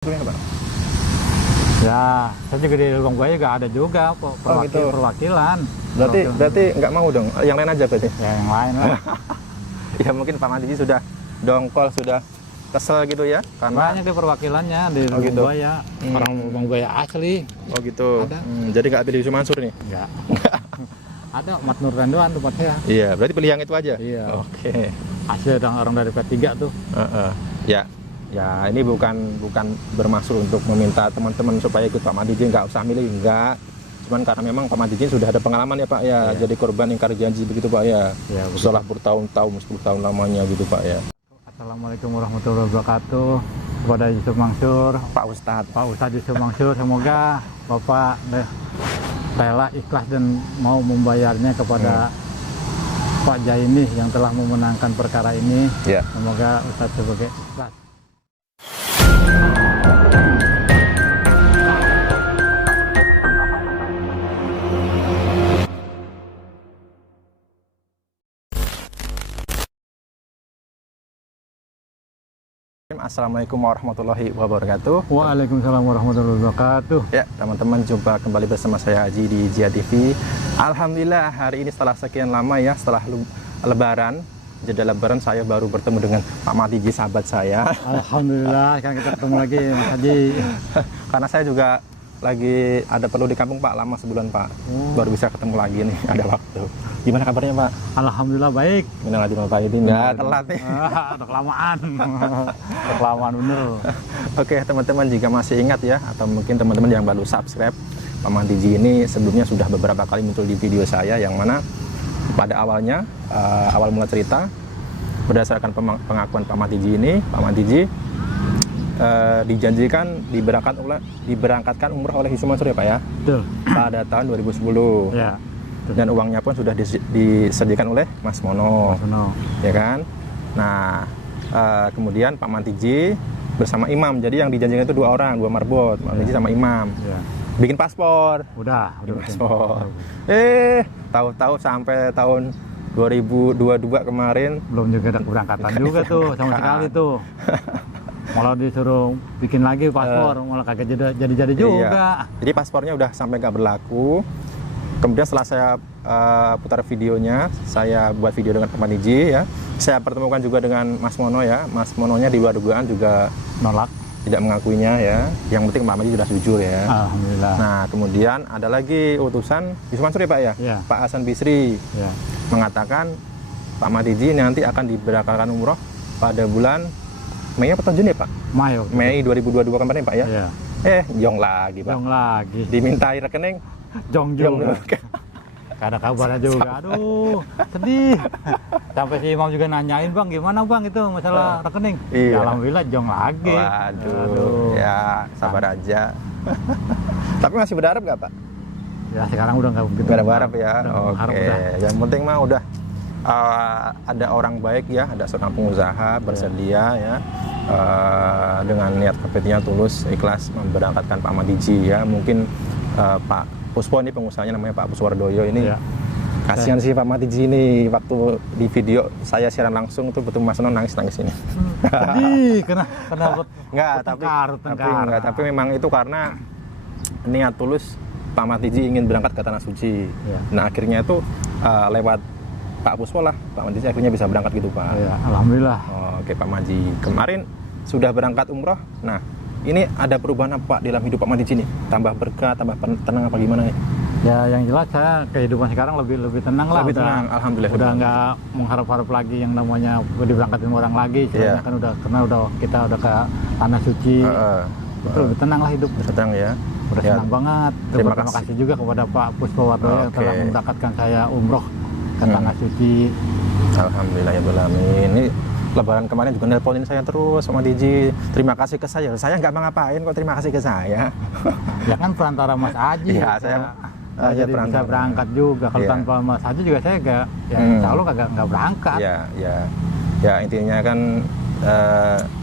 Pak? Ya, saya juga di Lubang Buaya juga ada juga gitu. perwakilan. Berarti nggak mau dong, yang lain aja berarti? Ya, yang lain lah. Ya mungkin Pak Mantiji sudah dongkol, sudah kesel gitu ya? Karena Banyak di perwakilannya di Lubang gitu. Buaya. Orang Lubang Buaya asli. Oh gitu. Ada. Jadi nggak pilih Yusuf Mansur nih? Enggak. Ada Mat Nur Randuan tempat saya. Iya, berarti pilih yang itu aja? Iya. Oke. Asli orang dari P3 tuh. Ya ini bukan bermaksud untuk meminta teman-teman supaya ikut Pak Mantiji, nggak usah milih, enggak. Cuman karena memang Pak Mantiji sudah ada pengalaman ya Pak ya, jadi korban ingkar janji begitu Pak ya. Iya, Setelah bertahun-tahun, 10 tahun lamanya gitu Pak ya. Assalamualaikum warahmatullahi wabarakatuh. Kepada Yusuf Mansur, Pak Ustadz Yusuf Mansur, semoga Bapak rela ikhlas dan mau membayarnya kepada Pak Jaini yang telah memenangkan perkara ini. Ya. Semoga Ustadz sebagai ikhlas. Assalamualaikum warahmatullahi wabarakatuh. Waalaikumsalam warahmatullahi wabarakatuh. Ya teman-teman, jumpa kembali bersama saya Haji di Jia TV. Alhamdulillah hari ini setelah sekian lama ya, setelah Lebaran, jeda Lebaran saya baru bertemu dengan Pak Mantiji, sahabat saya. Alhamdulillah kan kita ketemu lagi Mas Haji. Karena saya juga lagi ada perlu di kampung Pak, lama sebulan Pak. Baru bisa ketemu lagi nih, ada waktu. Gimana kabarnya Pak? Alhamdulillah baik. Minal aidin wal faizin, nggak telat nih. Udah kelamaan. Udah kelamaan bener. Oke teman-teman, jika masih ingat ya, atau mungkin teman-teman yang baru subscribe, Pak Mantiji ini sebelumnya sudah beberapa kali muncul di video saya, yang mana pada awalnya, awal mula cerita, berdasarkan pengakuan Pak Mantiji ini, Pak Mantiji dijanjikan diberangkatkan umroh oleh Yusuf Mansur ya Pak ya. Betul. Pada tahun 2010. Ya. Dan uangnya pun sudah disediakan oleh Mas Mono. Ya kan. Nah kemudian Pak Mantiji bersama imam, jadi yang dijanjikan itu dua orang, dua marbot, Pak Mantiji sama imam. Ya. Bikin paspor. Udah Paspor. Tahu-tahu sampai tahun 2022 kemarin belum juga ada keberangkatan juga tuh sama sekali tuh. Malah disuruh bikin lagi paspor, malah kagak jadi juga. Iya. Jadi paspornya udah sampai nggak berlaku. Kemudian setelah saya putar videonya, saya buat video dengan Pak Mantiji ya. Saya pertemukan juga dengan Mas Mono ya. Mas Mononya di luar dugaan juga nolak, tidak mengakuinya ya. Yang penting Pak Mantiji sudah jujur ya. Alhamdulillah. Nah kemudian ada lagi utusan Yusuf Mansur ya Pak ya. Ya. Pak Hasan Bisri Ya. mengatakan Pak Mantiji nanti akan diberangkatkan umroh pada bulan Mei apa tahun Juni ya Pak? Mei 2022 kemarin Pak ya? Iya. Jong lagi Pak. Jong lagi. Dimintai rekening, Jong. Gak ada kabarnya juga. Aduh, sedih. Sampai si Imam juga nanyain, Bang, gimana Bang itu masalah rekening? Iya. Ya, alhamdulillah Jong lagi. Waduh. Ya sabar aja. Tapi masih berharap nggak Pak? Ya sekarang udah nggak begitu. Berharap ya. Oke. Udah. Yang penting mah udah ada orang baik ya, ada seorang pengusaha bersedia ya, dengan niat hatinya tulus, ikhlas memberangkatkan Pak Mantiji ya. Mungkin Pak Puspo ini pengusahanya, namanya Pak Puswardoyo ini. Ya. Kasihan sih Pak Mantiji ini, waktu di video saya siaran langsung tuh betul Mas Non nangis ini. Sedih, kenapa? Tapi memang itu karena niat tulus Pak Mantiji ingin berangkat ke Tanah Suci. Ya. Nah akhirnya itu lewat Pak Puspo lah, Pak Mantiji akhirnya bisa berangkat gitu Pak. Ya, alhamdulillah. Oke Pak Mantiji, kemarin sudah berangkat umroh. Nah ini ada perubahan apa dalam hidup Pak Mantiji nih? Tambah berkah, tambah tenang apa gimana nih? Ya yang jelas saya kehidupan sekarang lebih tenang lah. Lebih tenang, alhamdulillah. Udah nggak mengharap-harap lagi yang namanya diberangkatin orang lagi. Soalnya kan kita udah ke Tanah Suci. Lebih tenang lah hidup. Tenang ya. Udah senang banget. Terima kasih juga kepada Pak Puspowardoyo yang telah memberangkatkan saya umroh ke Tanah Suci. Alhamdulillah ya Amin. Ini Lebaran kemarin juga nelponin saya terus sama Mantiji. Terima kasih ke saya. Saya nggak mau ngapain kok terima kasih ke saya. Ya kan perantara Mas Haji. Iya, saya jadi bisa berangkat juga. Kalau tanpa Mas Haji juga saya nggak, ya insya Allah nggak berangkat. Ya intinya kan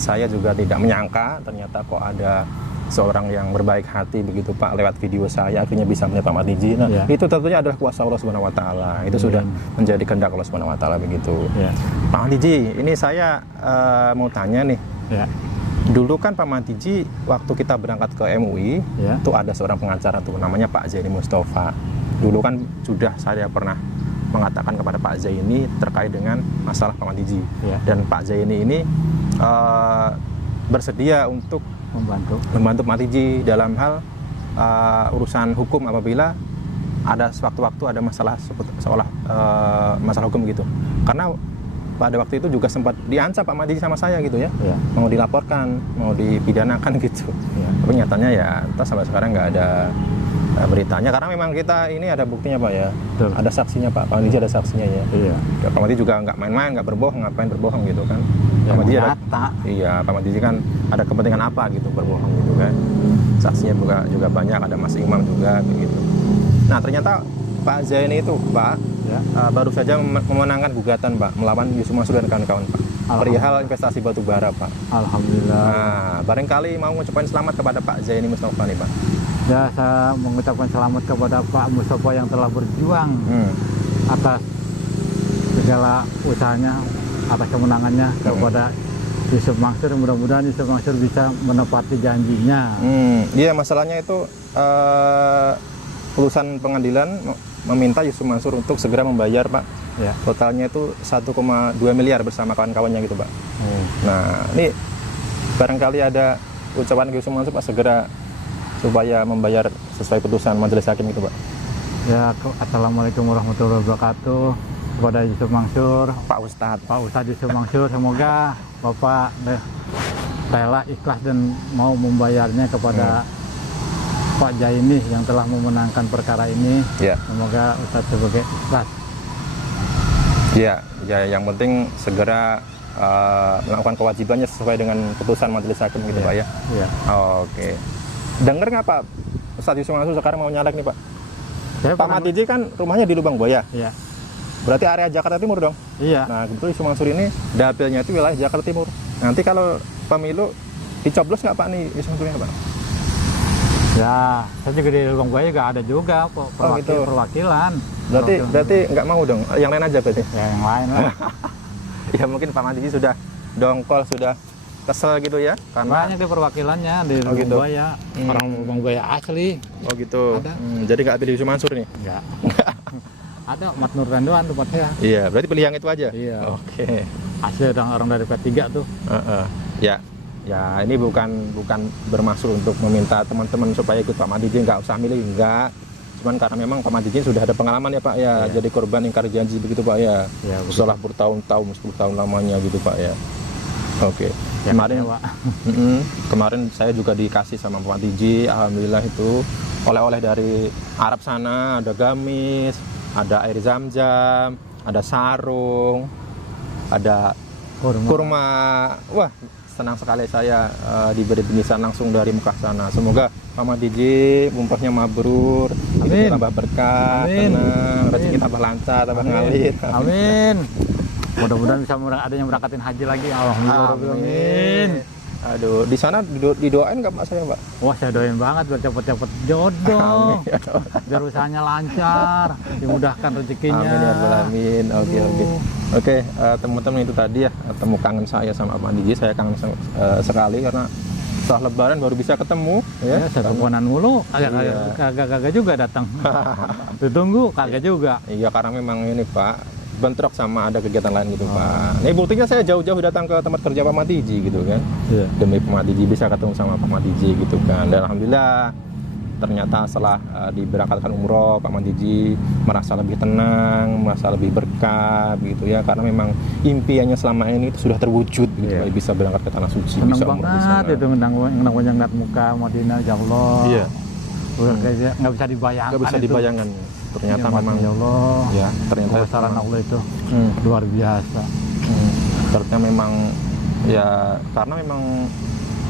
saya juga tidak menyangka ternyata kok ada seorang yang berbaik hati begitu Pak, lewat video saya akhirnya bisa melihat Pak Mantiji. Nah, itu tentunya adalah kuasa Allah Subhanahu wa taala. Itu sudah menjadi kehendak Allah Subhanahu wa taala begitu. Pak Mantiji, ini saya mau tanya nih. Dulu kan Pak Madiji waktu kita berangkat ke MUI, Ya. itu ada seorang pengacara tuh namanya Pak Zaini Mustafa. Dulu kan sudah saya pernah mengatakan kepada Pak Zaini terkait dengan masalah Pak Madiji. Ya. Dan Pak Zaini ini bersedia untuk membantu Pak Madiji dalam hal urusan hukum apabila ada sewaktu-waktu ada masalah seolah masalah hukum gitu. Karena pada waktu itu juga sempat diancam Pak Madiji sama saya gitu ya, Ya. mau dilaporkan, mau dipidanakan gitu. Ya. Tapi nyatanya ya entah sampai sekarang nggak ada beritanya, karena memang kita ini ada buktinya Pak ya. Betul. Ada saksinya Pak Madiji, ada saksinya ya. Iya. Pak Madiji juga nggak main-main, nggak berbohong, ngapain berbohong gitu kan. Ya, Pak Madiji nyata. iya, Pak Madiji kan ada kepentingan apa gitu berbohong gitu kan. Saksinya juga banyak, ada Mas Imam juga begitu. Nah ternyata Pak Zaini itu Pak Ya. baru saja memenangkan gugatan Pak melawan Yusuf Mansur dan kawan-kawan Pak perihal investasi batu bara Pak. Alhamdulillah. Nah, barangkali mau ngucapin selamat kepada Pak Zaini Mustafa nih Pak. Ya, saya mengucapkan selamat kepada Pak Mustafa yang telah berjuang atas segala usahanya, atas kemenangannya kepada Yusuf Mansur. Mudah-mudahan Yusuf Mansur bisa menepati janjinya. Iya, masalahnya itu urusan pengadilan meminta Yusuf Mansur untuk segera membayar Pak. Ya. Totalnya itu 1,2 miliar bersama kawan-kawannya gitu Pak. Oh. Nah, ini barangkali ada ucapan Yusuf Mansur Pak segera supaya membayar sesuai putusan majelis hakim gitu Pak. Ya, assalamualaikum warahmatullahi wabarakatuh kepada Yusuf Mansur, Pak Ustadz. Pak Ustadz Yusuf Mansur, semoga Bapak rela ikhlas dan mau membayarnya kepada Pak Zaini yang telah memenangkan perkara ini. Ya. Semoga Ustadz sebagai ikhlas. Ya, yang penting segera melakukan kewajibannya sesuai dengan putusan majelis hakim gitu Pak ya. Iya. Oke. Dengar nggak Pak, Ustadz Yusuf Mansur sekarang mau nyalek nih Pak? Saya Pak Madiji kan rumahnya di Lubang Buaya, Iya. berarti area Jakarta Timur dong? Iya. Nah kebetulan Yusuf Mansur ini dapilnya itu wilayah Jakarta Timur. Nanti kalau pemilu dicoblos nggak Pak nih Yusuf Mansur ini Pak? Ya, saya juga di Lubang Buaya juga ada juga gitu. perwakilan. Berarti nggak mau dong, yang lain aja berarti? Ya, yang lain lah. Ya mungkin Pak Madiji sudah dongkol, sudah kesel gitu ya, karena Banyak di perwakilannya di Oh, Lubang gitu. Buaya. Orang Lubang Buaya asli. oh gitu. Ada. Jadi nggak pilih Yusuf Mansur nih? Enggak. Ada Mat Nur Randoan tempat saya. Iya, berarti pilih yang itu aja. Iya. Oke. Asli orang dari P3 tuh. Ya ini bukan bermaksud untuk meminta teman-teman supaya ikut Pak Madiji, nggak usah milih, enggak. Cuman karena memang Pak Madiji sudah ada pengalaman ya Pak ya, Iya. jadi korban ingkar janji begitu Pak ya. Ya, betul. Setelah bertahun-tahun, 10 tahun lamanya gitu Pak ya. Oke. Ya, Kemarin kecewa. kemarin saya juga dikasih sama Pak Madiji, alhamdulillah itu oleh-oleh dari Arab sana, ada gamis, ada air zam-zam, ada sarung, ada kurma. Wah, senang sekali saya diberi bingkisan langsung dari Mekah sana. Semoga Pak Madiji umrohnya mabrur, Amin. hidupnya tambah berkah, Amin. tenang, rezeki Amin. tambah lancar, tambah Amin. ngalir. Amin. Mudah-mudahan bisa ada yang berangkatin haji lagi. Alhamdulillah. Amin. Aduh, di sana didoain nggak Pak saya Pak? Wah, saya doain banget biar cepet-cepet jodoh. Biar usahanya lancar, dimudahkan rezekinya. Amin ya rabbal alamin. Oke. Oke, teman-teman itu tadi ya temu kangen saya sama Pak Madiji. Saya kangen sekali karena setelah Lebaran baru bisa ketemu Ya, saya teleponan mulu. Iya. Kagak juga datang. Ditunggu kagak juga. Iya, karena memang ini Pak bentrok sama ada kegiatan lain gitu Pak. Ini buktinya saya jauh-jauh datang ke tempat kerja Pak Madiji gitu kan. Iya. Demi Pak Madiji bisa ketemu sama Pak Madiji gitu kan. Dan alhamdulillah ternyata setelah diberangkatkan umroh Pak Madiji merasa lebih tenang, merasa lebih berkah gitu ya, karena memang impiannya selama ini itu sudah terwujud gitu, Iya. bisa berangkat ke tanah suci, Senang bisa umroh di sana. banget itu ngeliat muka Madinah, ya Allah. Iya. Udah kayak nggak bisa dibayangkan. Nggak bisa itu. dibayangkan. Ternyata Nikmatnya, memang ya Allah. ya ternyata Kebesaran Allah itu Hmm. luar biasa. Ternyata memang ya karena memang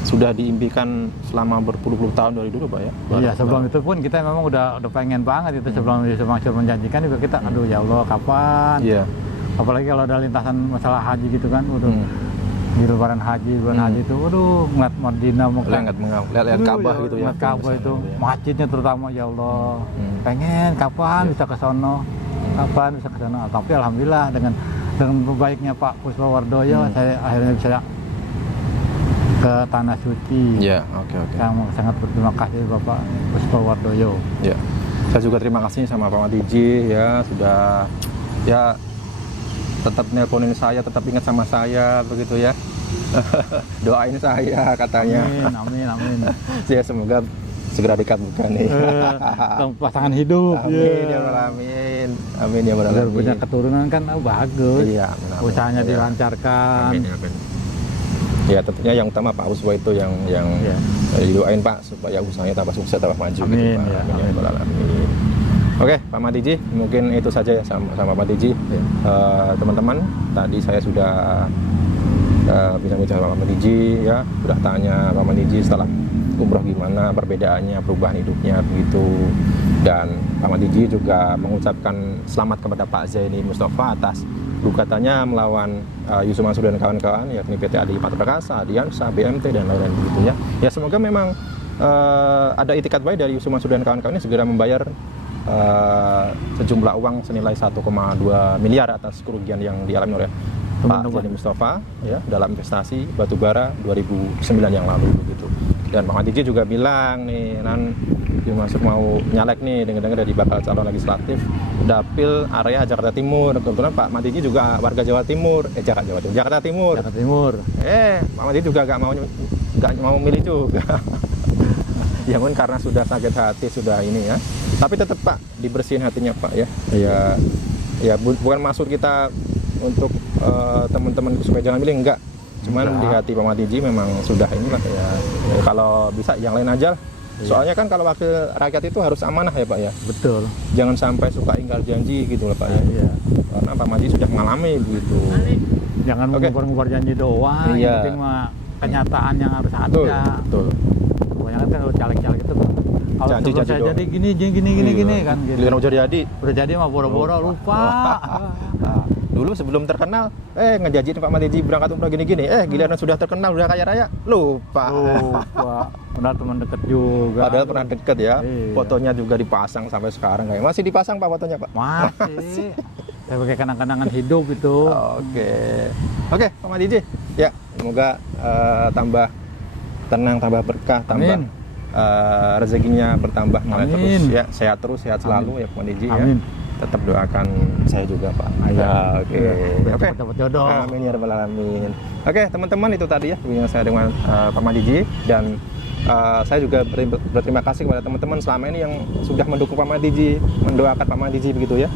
sudah diimpikan selama berpuluh-puluh tahun dari dulu Pak ya. Iya, sebelum itu pun kita memang udah pengen banget itu sebelum Yusuf Mansur menjanjikan juga kita aduh ya Allah kapan. Iya. Apalagi kalau ada lintasan masalah haji gitu kan, udah di lebaran haji itu, waduh ngeliat Madinah Lihat Ka'bah gitu ya. ngeliat Ka'bah itu, Ya. masjidnya terutama ya Allah. Hmm. Pengen kapan bisa ke sono. Kapan bisa ke sono. Tapi alhamdulillah dengan baiknya Pak Puspawardoyo saya akhirnya bisa ke Tanah Suci. Ya, oke. Sangat berterima kasih Bapak Puspawardoyo. Ya, saya juga terima kasih sama Pak Madiji ya sudah ya tetap nelponin saya, tetap ingat sama saya begitu ya. Doain saya katanya. Amin. Ya semoga segera dikabulkan nih. Pasangan hidup. Amin ya Rabbal alamin. Amin ya Rabbal Biar alamin. punya keturunan kan bagus. Iya, amin. Usahanya Ya. dilancarkan. Amin ya amin. Ya tentunya yang utama Pak Uswa itu yang Ya. didoain Pak supaya usahanya tambah sukses, tambah maju gitu Amin, Pak. ya, Amin ya amin. Rabbal alamin. Oke, Pak Madiji, mungkin itu saja ya sama Pak Madiji. Ya. Teman-teman, tadi saya sudah bincang-bincang sama Pak Madiji ya, sudah tanya Pak Madiji setelah umroh gimana perbedaannya, perubahan hidupnya begitu. Dan Pak Madiji juga mengucapkan selamat kepada Pak Zaini Mustafa atas gugatannya melawan Yusuf Mansur dan kawan-kawan, yakni PT Adi Patra Prakasa, Adiansa, BMT dan lain-lain begitu ya. Ya semoga memang ada itikat baik dari Yusuf Mansur dan kawan-kawan ini segera membayar sejumlah uang senilai 1,2 miliar atas kerugian yang dialami oleh Pak Zaini Mustafa ya dalam investasi batubara 2009 yang lalu begitu. Dan Pak Madiji juga bilang nih, Yusuf Mansur mau nyalek nih, dengar-dengar dari bakal calon legislatif dapil area Jakarta Timur. Kebetulan Pak Madiji juga warga Jawa Timur, Jakarta Timur. Pak Madiji juga nggak mau milih juga. Ya mungkin karena sudah sakit hati sudah ini ya. Tapi tetap Pak dibersihin hatinya Pak ya. Ya bukan maksud kita untuk teman-teman supaya jangan milih, enggak. Cuman di hati Pak Madiji memang sudah inilah ya. Kalau bisa yang lain aja. Soalnya kan kalau wakil rakyat itu harus amanah ya Pak ya. Betul. Jangan sampai suka ingkar janji gitu loh Pak ya. Iya. Karena Pak Madiji sudah mengalami begitu. Jangan mengumpar-ngumpar janji doang. Iya. Yang penting mah kenyataan yang harus ada. Betul. Kebanyakan kan kalau caleg-caleg itu kan kalau Janji saya doang. jadi gini kan gitu. Giliran udah jadi. Udah jadi mah boro-boro lupa. Dulu sebelum terkenal, ngejanjiin Pak Madiji berangkat umroh gini-gini, giliran sudah terkenal, udah kaya raya, lupa. Padahal teman deket juga. Padahal pernah deket ya, Iya. Fotonya juga dipasang sampai sekarang kayak masih dipasang Pak fotonya Pak. Masih. Sebagai kenang-kenangan hidup itu. Oke, Pak Madiji, ya semoga tambah tenang, tambah berkah, tambah rezekinya bertambah mulai terus ya, sehat selalu ya Pak Madiji ya. Tetap doakan saya juga Pak. Oke. Dapat jodoh. Amin ya rabbal alamin. Oke, teman-teman itu tadi ya yang saya dengan Pak Madiji dan saya juga berterima kasih kepada teman-teman selama ini yang sudah mendukung Pak Madiji, mendoakan Pak Madiji begitu ya.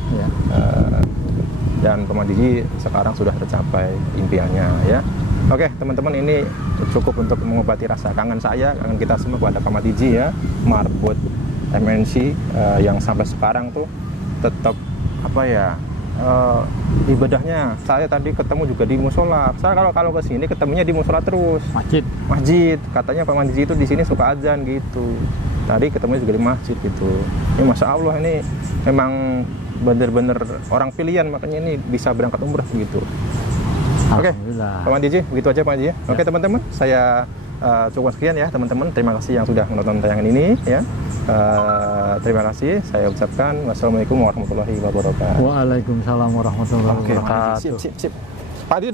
Dan Pak Madiji sekarang sudah tercapai impiannya ya. Oke, teman-teman ini cukup untuk mengobati rasa kangen saya, kangen kita semua kepada Pak Madiji ya, marbot MNC yang sampai sekarang tuh tetap ibadahnya. Saya tadi ketemu juga di musola. Saya kalau ke sini ketemunya di musola terus. Masjid. Katanya Pak Madiji itu di sini suka azan gitu. Tadi ketemu juga di masjid gitu. Ini Masya Allah ini memang benar-benar orang pilihan, makanya ini bisa berangkat umrah gitu. Oke, Pak Madiji, begitu aja Pak Madiji. Oke teman-teman, saya cukup sekian ya teman-teman. Terima kasih yang sudah menonton tayangan ini ya. Terima kasih. Saya ucapkan wassalamualaikum warahmatullahi wabarakatuh. Waalaikumsalam warahmatullahi wabarakatuh. Sip. Pak Adi